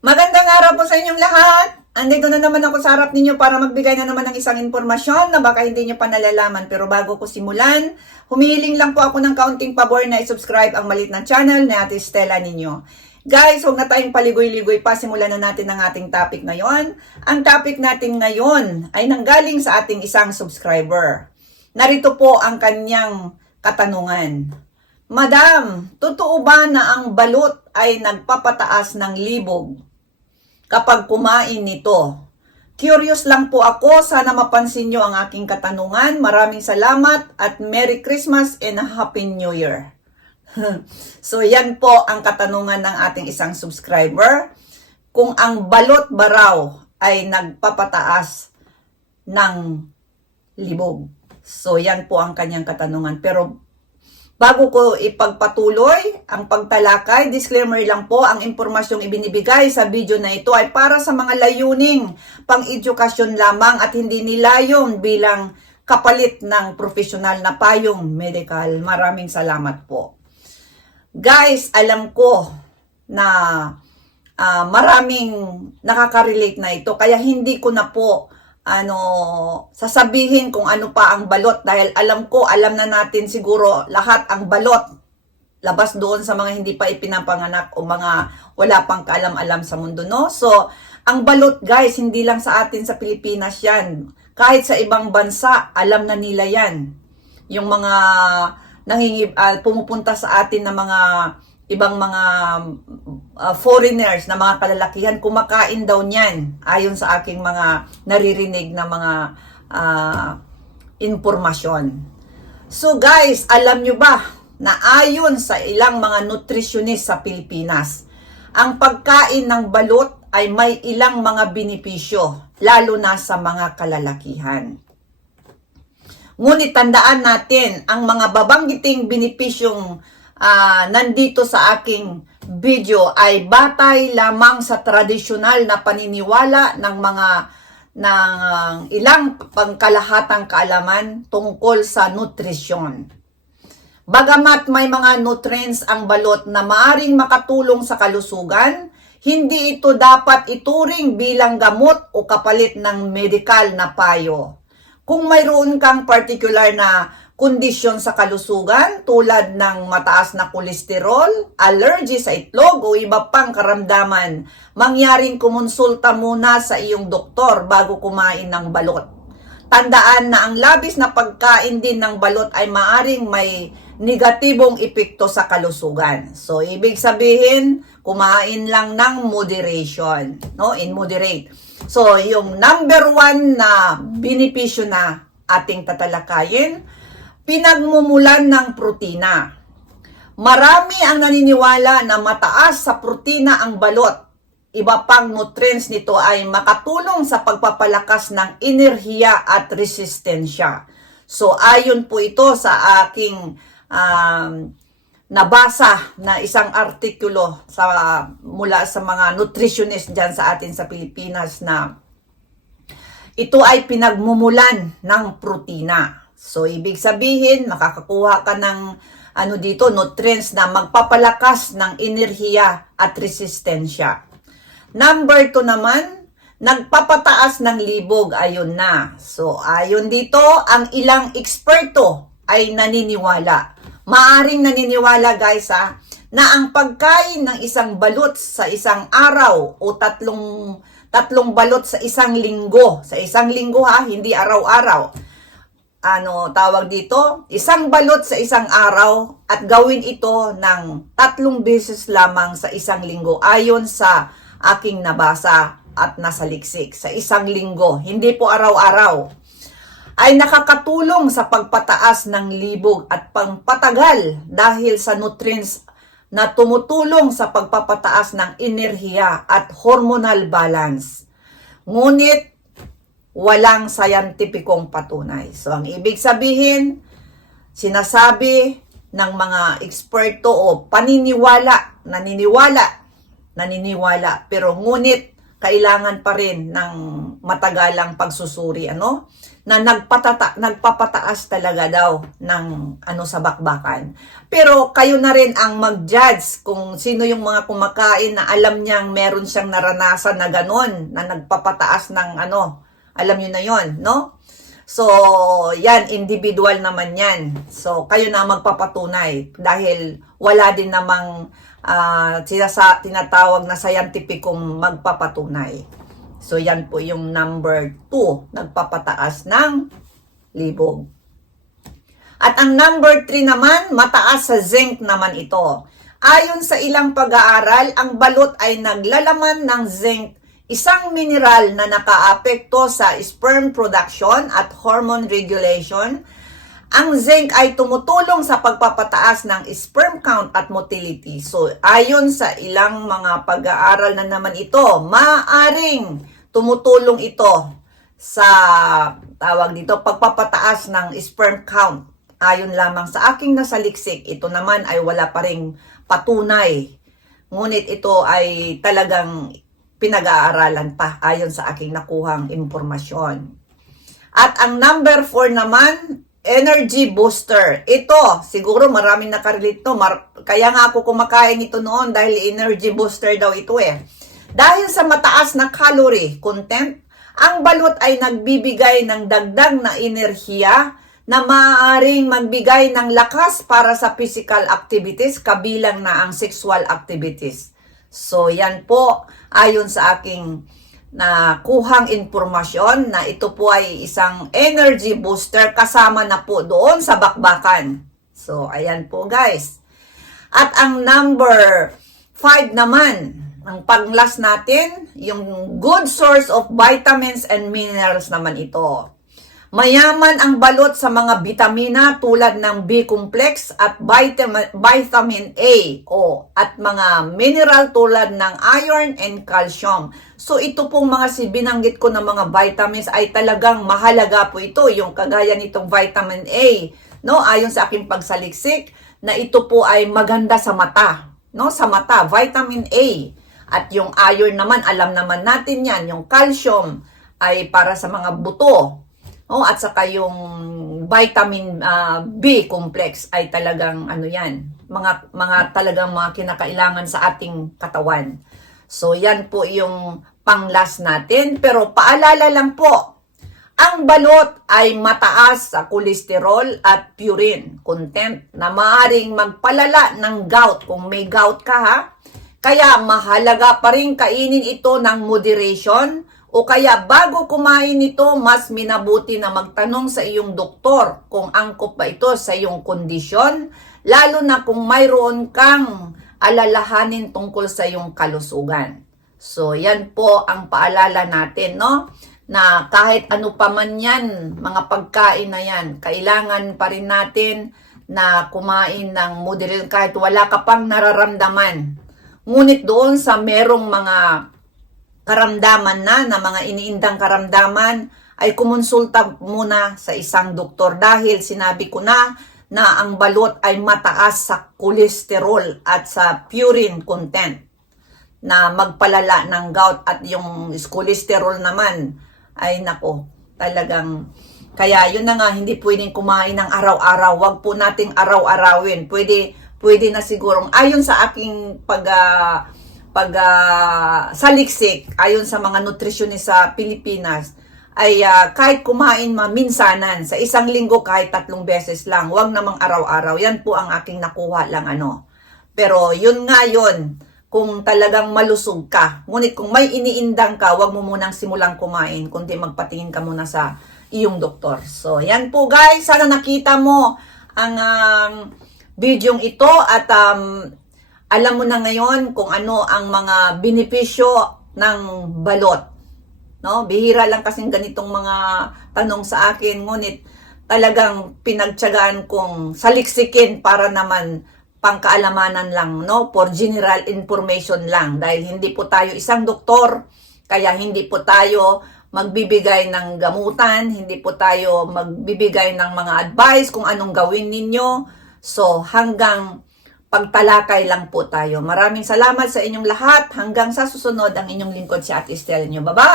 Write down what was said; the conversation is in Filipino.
Magandang araw po sa inyong lahat. Andito na naman ako sa harap ninyo para magbigay na naman ng isang impormasyon na baka hindi nyo pa nalalaman. Pero bago ko simulan, humihiling lang po ako ng kaunting pabor na i-subscribe ang malit na channel na Ate Stella ninyo. Guys, huwag na tayong paligoy-ligoy pa. Simulan na natin ang ating topic ngayon. Ang topic natin ngayon ay nanggaling sa ating isang subscriber. Narito po ang kanyang katanungan. Madam, totoo ba na ang balot ay nagpapataas ng libog kapag kumain nito? Curious lang po ako, sana mapansin nyo ang aking katanungan. Maraming salamat at Merry Christmas and Happy New Year. so yan po ang katanungan ng ating isang subscriber. Kung ang balot ba raw ay nagpapataas ng libog. So yan po ang kanyang katanungan. Pero Bago ko ipagpatuloy ang pagtalakay, disclaimer lang po, ang impormasyong ibinibigay sa video na ito ay para sa mga layuning pang-edukasyon lamang at hindi nilayon bilang kapalit ng profesional na payong medical. Maraming salamat po. Guys, alam ko na ah, maraming nakaka-relate na ito kaya hindi ko na po ano sasabihin kung ano pa ang balot. Dahil alam ko alam na natin siguro lahat ang balot labas doon sa mga hindi pa ipinapanganak o mga wala pang kaalam-alam sa mundo no? So ang balot guys hindi lang sa atin sa Pilipinas yan. Kahit sa ibang bansa alam na nila yan. Yung mga nangingib ah, pumupunta sa atin na mga ibang mga uh, foreigners na mga kalalakihan kumakain daw niyan ayon sa aking mga naririnig na mga ah, impormasyon. So guys, alam nyo ba na ayon sa ilang mga nutritionist sa Pilipinas, ang pagkain ng balot ay may ilang mga benepisyo, lalo na sa mga kalalakihan. Ngunit tandaan natin, ang mga babanggiting benepisyong ah, nandito sa aking video ay batay lamang sa tradisyonal na paniniwala ng mga ng ilang pangkalahatang kaalaman tungkol sa nutrisyon. Bagamat may mga nutrients ang balot na maaring makatulong sa kalusugan, hindi ito dapat ituring bilang gamot o kapalit ng medikal na payo. Kung mayroon kang particular na kondisyon sa kalusugan tulad ng mataas na kolesterol, allergy sa itlog o iba pang karamdaman, mangyaring kumonsulta muna sa iyong doktor bago kumain ng balot. Tandaan na ang labis na pagkain din ng balot ay maaring may negatibong epekto sa kalusugan. So, ibig sabihin, kumain lang ng moderation, no? In moderate. So, yung number one na benepisyo na ating tatalakayin, pinagmumulan ng protina. Marami ang naniniwala na mataas sa protina ang balot. Iba pang nutrients nito ay makatulong sa pagpapalakas ng enerhiya at resistensya. So ayon po ito sa aking um, nabasa na isang artikulo sa mula sa mga nutritionist diyan sa atin sa Pilipinas na ito ay pinagmumulan ng protina. So, ibig sabihin, makakakuha ka ng ano dito, nutrients na magpapalakas ng enerhiya at resistensya. Number two naman, nagpapataas ng libog. Ayun na. So, ayun dito, ang ilang eksperto ay naniniwala. Maaring naniniwala guys ha, na ang pagkain ng isang balot sa isang araw o tatlong tatlong balot sa isang linggo. Sa isang linggo ha, hindi araw-araw ano tawag dito, isang balot sa isang araw at gawin ito ng tatlong beses lamang sa isang linggo ayon sa aking nabasa at nasa liksik sa isang linggo, hindi po araw-araw ay nakakatulong sa pagpataas ng libog at pangpatagal dahil sa nutrients na tumutulong sa pagpapataas ng enerhiya at hormonal balance. Ngunit walang sayantipikong patunay. So, ang ibig sabihin, sinasabi ng mga eksperto o paniniwala, naniniwala, naniniwala, pero ngunit kailangan pa rin ng matagalang pagsusuri, ano? Na nagpatata, nagpapataas talaga daw ng ano sa bakbakan. Pero kayo na rin ang mag-judge kung sino yung mga kumakain na alam niyang meron siyang naranasan na ganon, na nagpapataas ng ano, alam niyo na yon, no? So, yan, individual naman yan. So, kayo na magpapatunay dahil wala din namang ah, sinasa, tinatawag na scientificong magpapatunay. So, yan po yung number 2, nagpapataas ng libog. At ang number 3 naman, mataas sa zinc naman ito. Ayon sa ilang pag-aaral, ang balot ay naglalaman ng zinc, isang mineral na nakaapekto sa sperm production at hormone regulation. Ang zinc ay tumutulong sa pagpapataas ng sperm count at motility. So, ayon sa ilang mga pag-aaral na naman ito, maaring tumutulong ito sa tawag dito pagpapataas ng sperm count. Ayon lamang sa aking nasaliksik, ito naman ay wala pa ring patunay. Ngunit ito ay talagang pinag-aaralan pa ayon sa aking nakuhang impormasyon. At ang number 4 naman, energy booster. Ito, siguro maraming nakarelate to. Mar- kaya nga ako kumakain ito noon dahil energy booster daw ito eh. Dahil sa mataas na calorie content, ang balot ay nagbibigay ng dagdag na enerhiya na maaaring magbigay ng lakas para sa physical activities kabilang na ang sexual activities. So yan po ayon sa aking na kuhang impormasyon na ito po ay isang energy booster kasama na po doon sa bakbakan. So ayan po guys. At ang number 5 naman, ang panglas natin, yung good source of vitamins and minerals naman ito. Mayaman ang balot sa mga bitamina tulad ng B-complex at vitamin, A o at mga mineral tulad ng iron and calcium. So ito pong mga si binanggit ko ng mga vitamins ay talagang mahalaga po ito, yung kagaya nitong vitamin A, no? Ayon sa aking pagsaliksik na ito po ay maganda sa mata, no? Sa mata, vitamin A. At yung iron naman, alam naman natin yan, yung calcium ay para sa mga buto. Oh, at saka yung vitamin ah, B complex ay talagang ano 'yan, mga mga talagang mga kinakailangan sa ating katawan. So yan po yung panglas natin, pero paalala lang po, ang balot ay mataas sa kolesterol at purine content na maaring magpalala ng gout kung may gout ka ha. Kaya mahalaga pa rin kainin ito ng moderation o kaya bago kumain nito, mas minabuti na magtanong sa iyong doktor kung angkop ba ito sa iyong kondisyon, lalo na kung mayroon kang alalahanin tungkol sa iyong kalusugan. So, yan po ang paalala natin, no? Na kahit ano pa man yan, mga pagkain na yan, kailangan pa rin natin na kumain ng moderate kahit wala ka pang nararamdaman. Ngunit doon sa merong mga karamdaman na, na mga iniindang karamdaman, ay kumonsulta muna sa isang doktor dahil sinabi ko na na ang balot ay mataas sa kolesterol at sa purine content na magpalala ng gout at yung cholesterol naman ay nako talagang kaya yun na nga hindi pwedeng kumain ng araw-araw wag po nating araw-arawin. Pwede pwede na sigurong ayon sa aking pag ah, pag ah, saliksik ayon sa mga nutritionist sa Pilipinas ay ah, kahit kumain maminsanan sa isang linggo kahit tatlong beses lang wag namang araw-araw yan po ang aking nakuha lang ano pero yun nga yun kung talagang malusog ka. Ngunit kung may iniindang ka, wag mo munang simulang kumain, kundi magpatingin ka muna sa iyong doktor. So, yan po guys. Sana nakita mo ang um, videong ito at um, alam mo na ngayon kung ano ang mga benepisyo ng balot. No? Bihira lang kasing ganitong mga tanong sa akin, ngunit talagang pinagtyagaan kong saliksikin para naman pangkaalamanan lang, no? For general information lang. Dahil hindi po tayo isang doktor, kaya hindi po tayo magbibigay ng gamutan, hindi po tayo magbibigay ng mga advice kung anong gawin ninyo. So, hanggang pagtalakay lang po tayo. Maraming salamat sa inyong lahat. Hanggang sa susunod ang inyong lingkod si Ate Estelle nyo. Bye-bye!